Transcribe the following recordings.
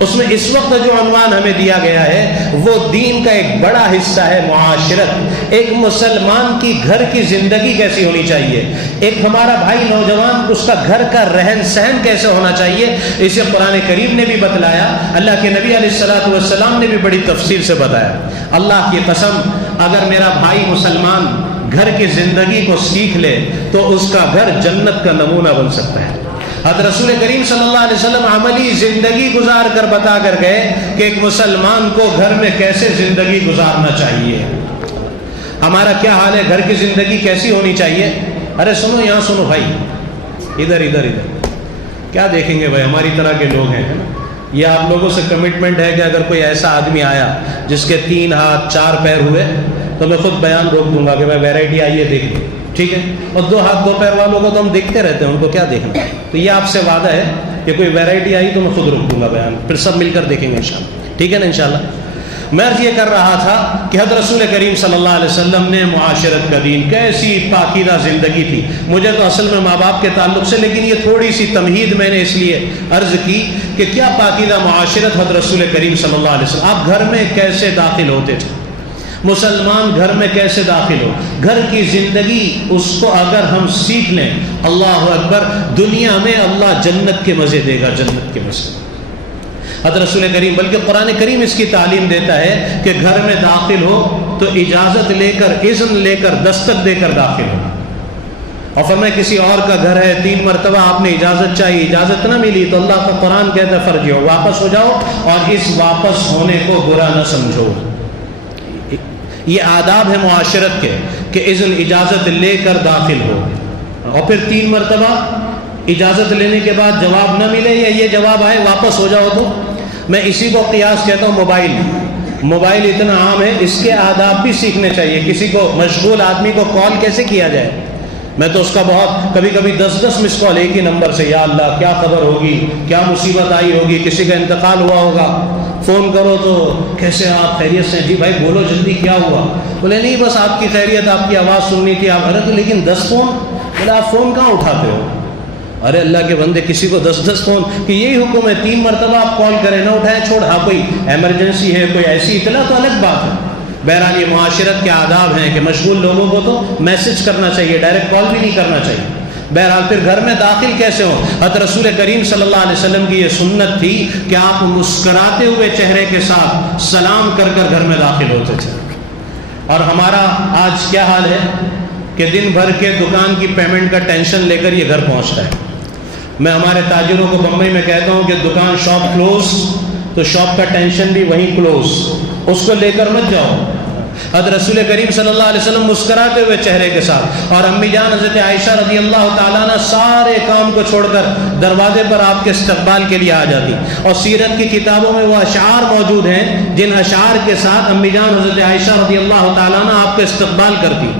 اس میں اس وقت جو عنوان ہمیں دیا گیا ہے وہ دین کا ایک بڑا حصہ ہے معاشرت. ایک مسلمان کی گھر کی زندگی کیسی ہونی چاہیے, ایک ہمارا بھائی نوجوان اس کا گھر کا رہن سہن کیسے ہونا چاہیے, اسے قرآن کریم نے بھی بتلایا, اللہ کے نبی علیہ الصلوۃ والسلام نے بھی بڑی تفصیل سے بتایا. اللہ کی قسم, اگر میرا بھائی مسلمان گھر کی زندگی کو سیکھ لے تو اس کا گھر جنت کا نمونہ بن سکتا ہے. حضرت رسول کریم صلی اللہ علیہ وسلم عملی زندگی گزار کر بتا کر گئے کہ ایک مسلمان کو گھر میں کیسے زندگی گزارنا چاہیے. ہمارا کیا حال ہے, گھر کی زندگی کیسی ہونی چاہیے؟ ارے سنو, یہاں سنو بھائی, ادھر ادھر ادھر کیا دیکھیں گے بھائی, ہماری طرح کے لوگ ہیں نا. یہ آپ لوگوں سے کمٹمنٹ ہے کہ اگر کوئی ایسا آدمی آیا جس کے 3 ہاتھ 4 پیر ہوئے تو میں خود بیان روک دوں گا کہ میں ویرائٹی آئیے دیکھ لوں, ٹھیک ہے. اور 2 ہاتھ 2 پیر والوں کو تو ہم دیکھتے رہتے ہیں, ان کو کیا دیکھنا. تو یہ آپ سے وعدہ ہے کہ کوئی ویرائٹی آئی تو میں خود روک دوں گا بیان, پھر سب مل کر دیکھیں گے انشاءاللہ, ٹھیک ہے نا انشاءاللہ. میں عرض یہ کر رہا تھا کہ حضرت رسول کریم صلی اللہ علیہ وسلم نے معاشرت کا دین, کیسی پاکیزہ زندگی تھی. مجھے تو اصل میں ماں باپ کے تعلق سے, لیکن یہ تھوڑی سی تمہید میں نے اس لیے عرض کی کہ کیا پاکیزہ معاشرت حضرت رسول کریم صلی اللہ علیہ وسلم. آپ گھر میں کیسے داخل ہوتے تھے, مسلمان گھر میں کیسے داخل ہو, گھر کی زندگی اس کو اگر ہم سیکھ لیں, اللہ اکبر, دنیا میں اللہ جنت کے مزے دے گا, جنت کے مزے. حضرت رسول کریم, بلکہ قرآن کریم اس کی تعلیم دیتا ہے کہ گھر میں داخل ہو تو اجازت لے کر, اذن لے کر, دستک دے کر داخل ہو. اور فرمایا کسی اور کا گھر ہے, 3 مرتبہ آپ نے اجازت چاہی, اجازت نہ ملی تو اللہ کا قرآن کہتا ہے فرجعوا, واپس ہو جاؤ, اور اس واپس ہونے کو برا نہ سمجھو. یہ آداب ہے معاشرت کے کہ اذن اجازت لے کر داخل ہو. اور پھر 3 مرتبہ اجازت لینے کے بعد جواب نہ ملے یا یہ جواب آئے واپس ہو جاؤ. تو میں اسی کو قیاس کہتا ہوں موبائل. موبائل اتنا عام ہے, اس کے آداب بھی سیکھنے چاہیے. کسی کو مشغول آدمی کو کال کیسے کیا جائے, میں تو اس کا بہت کبھی کبھی 10 مس کال ایک ہی نمبر سے, یا اللہ کیا خبر ہوگی, کیا مصیبت آئی ہوگی, کسی کا انتقال ہوا ہوگا, فون کرو تو کیسے آپ, خیریت سے, جی بھائی بولو جلدی کیا ہوا, بولے نہیں بس آپ کی خیریت, آپ کی آواز سننی تھی. آپ ارے تو لیکن 10 فون, بولے آپ فون کہاں اٹھاتے ہو. ارے اللہ کے بندے, کسی کو 10 فون, کہ یہی حکم ہے 3 مرتبہ آپ کال کریں, نہ اٹھائیں, چھوڑ. ہاں کوئی ایمرجنسی ہے, کوئی ایسی اطلاع تو الگ بات ہے. بہرحال یہ معاشرت کے آداب ہیں کہ مشغول لوگوں کو تو میسج کرنا چاہیے, ڈائریکٹ کال بھی نہیں کرنا چاہیے. بہرحال پھر گھر میں داخل کیسے ہوں. حضرت رسول کریم صلی اللہ علیہ وسلم کی یہ سنت تھی کہ آپ مسکراتے ہوئے چہرے کے ساتھ سلام کر کر گھر میں داخل ہوتے تھے. اور ہمارا آج کیا حال ہے کہ دن بھر کے دکان کی پیمنٹ کا ٹینشن لے کر یہ گھر پہنچتا ہے. میں ہمارے تاجروں کو بمبئی میں کہتا ہوں کہ دکان شاپ کلوز, تو شاپ کا ٹینشن بھی وہیں کلوز, اس کو لے کر مت جاؤ. حضرت رسول کریم صلی اللہ علیہ وسلم مسکراتے ہوئے چہرے کے ساتھ, اور امی جان حضرت عائشہ رضی اللہ تعالیٰ عنہ سارے کام کو چھوڑ کر دروازے پر آپ کے استقبال کے لیے آ جاتی. اور سیرت کی کتابوں میں وہ اشعار موجود ہیں جن اشعار کے ساتھ امی جان حضرت عائشہ رضی اللہ تعالیٰ عنہ آپ کے استقبال کرتی.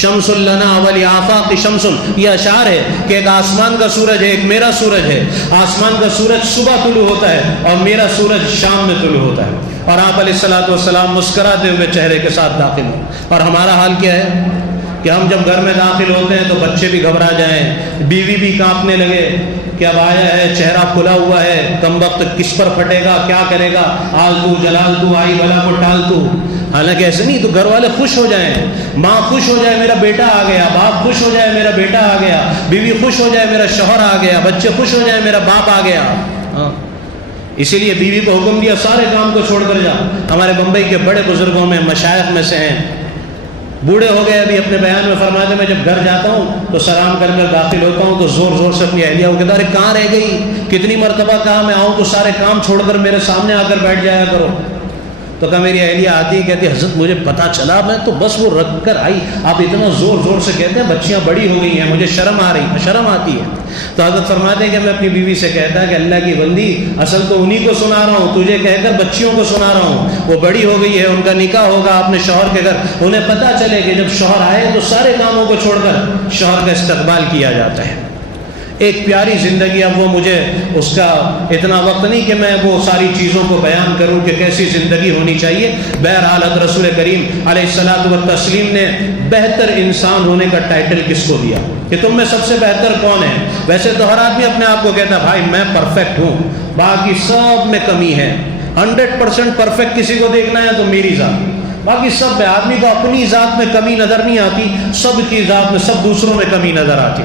شمس لنا ولی آفاق شمس, یہ اشعار ہے کہ ایک آسمان کا سورج ہے, ایک میرا سورج ہے. آسمان کا سورج صبح طلوع ہوتا ہے اور میرا سورج شام میں طلوع ہوتا ہے. اور آپ علیہ الصلوۃ والسلام مسکراتے ہوئے چہرے کے ساتھ داخل ہوں. اور ہمارا حال کیا ہے کہ ہم جب گھر میں داخل ہوتے ہیں تو بچے بھی گھبرا جائیں, بیوی بھی کانپنے لگے کہ اب آیا ہے, چہرہ کھلا ہوا ہے, کم وقت کس پر پھٹے گا, کیا کرے گا, آل تو جلال تو, آئی بلا کو ٹال تو. حالانکہ ایسے نہیں, تو گھر والے خوش ہو جائیں, ماں خوش ہو جائے میرا بیٹا آ گیا, باپ خوش ہو جائے میرا بیٹا آ گیا, بیوی خوش ہو جائے میرا شوہر آ گیا, بچے خوش ہو جائے میرا باپ آ گیا. اسی لیے بیوی کو حکم دیا سارے کام کو چھوڑ کر جا. ہمارے بمبئی کے بڑے بزرگوں میں, مشائخ میں سے ہیں, بوڑھے ہو گئے, ابھی اپنے بیان میں فرماتے میں جب گھر جاتا ہوں تو سلام کر کر داخل ہوتا ہوں تو زور زور سے اپنی اہلیہ کو کہتا ارے کہاں رہ گئی, کتنی مرتبہ کہا میں آؤں تو سارے کام چھوڑ کر میرے سامنے آ کر بیٹھ جایا کرو. تو کہا میری اہلیہ آتی ہے, کہتی حضرت مجھے پتہ چلا, میں تو بس وہ رکھ کر آئی, آپ اتنا زور زور سے کہتے ہیں بچیاں بڑی ہو گئی ہیں, مجھے شرم آ رہی, شرم آتی ہے. تو حضرت فرماتے ہیں کہ میں اپنی بیوی سے کہتا کہ اللہ کی بندی, اصل تو انہی کو سنا رہا ہوں, تجھے کہہ کر بچیوں کو سنا رہا ہوں. وہ بڑی ہو گئی ہے, ان کا نکاح ہوگا اپنے شوہر کے گھر, انہیں پتہ چلے کہ جب شوہر آئے تو سارے کاموں کو چھوڑ کر شوہر کا استقبال کیا جاتا ہے. ایک پیاری زندگی. اب وہ مجھے اس کا اتنا وقت نہیں کہ میں وہ ساری چیزوں کو بیان کروں کہ کیسی زندگی ہونی چاہیے. بہرحال حضرت رسول کریم علیہ الصلوۃ والتسلیم نے بہتر انسان ہونے کا ٹائٹل کس کو دیا کہ تم میں سب سے بہتر کون ہے؟ ویسے تو ہر آدمی اپنے آپ کو کہتا ہے بھائی میں پرفیکٹ ہوں, باقی سب میں کمی ہے. 100% پرفیکٹ کسی کو دیکھنا ہے تو میری ذات. باقی سب میں آدمی کو اپنی ذات میں کمی نظر نہیں آتی, سب کی ذات میں, سب دوسروں میں کمی نظر آتی.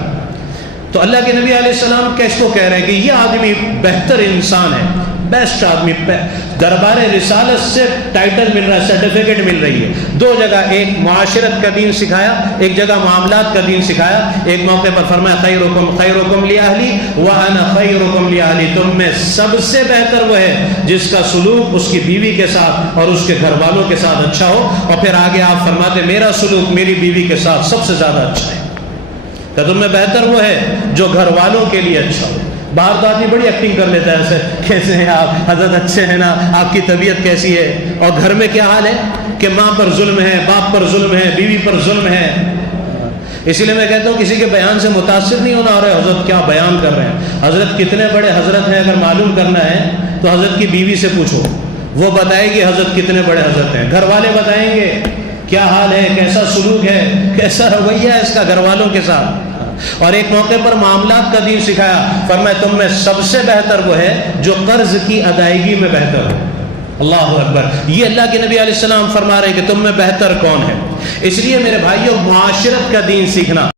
تو اللہ کے نبی علیہ السلام کیسے تو کہہ رہے ہیں کہ یہ آدمی بہتر انسان ہے, بیسٹ آدمی, دربار رسالت سے ٹائٹل مل رہا ہے, سرٹیفکیٹ مل رہی ہے. دو جگہ, ایک معاشرت کا دین سکھایا, ایک جگہ معاملات کا دین سکھایا. ایک موقع پر فرمایا خیرکم لاہلی وانا خیرکم لاہلی, تم میں سب سے بہتر وہ ہے جس کا سلوک اس کی بیوی کے ساتھ اور اس کے گھر والوں کے ساتھ اچھا ہو. اور پھر آگے آپ فرماتے میرا سلوک میری بیوی کے ساتھ سب سے زیادہ اچھا ہے. کہ تم میں بہتر وہ ہے جو گھر والوں کے لیے اچھا ہو. باہر تو آدمی بڑی ایکٹنگ کر لیتا ہے ایسے, کیسے ہیں آپ حضرت, اچھے ہیں نا, آپ کی طبیعت کیسی ہے, اور گھر میں کیا حال ہے کہ ماں پر ظلم ہے, باپ پر ظلم ہے, بیوی پر ظلم ہے. اسی لیے میں کہتا ہوں کسی کے بیان سے متاثر نہیں ہونا. اور حضرت کیا بیان کر رہے ہیں, حضرت کتنے بڑے حضرت ہیں, اگر معلوم کرنا ہے تو حضرت کی بیوی سے پوچھو, وہ بتائے گی حضرت کتنے بڑے حضرت ہیں. گھر والے بتائیں گے کیا حال ہے, کیسا سلوک ہے, کیسا رویہ ہے اس کا گھر والوں کے ساتھ. اور ایک موقع پر معاملات کا دین سکھایا, فرمایا تم میں سب سے بہتر وہ ہے جو قرض کی ادائیگی میں بہتر ہو. اللہ اکبر. یہ اللہ کے نبی علیہ السلام فرما رہے ہیں کہ تم میں بہتر کون ہے. اس لیے میرے بھائیوں, معاشرت کا دین سیکھنا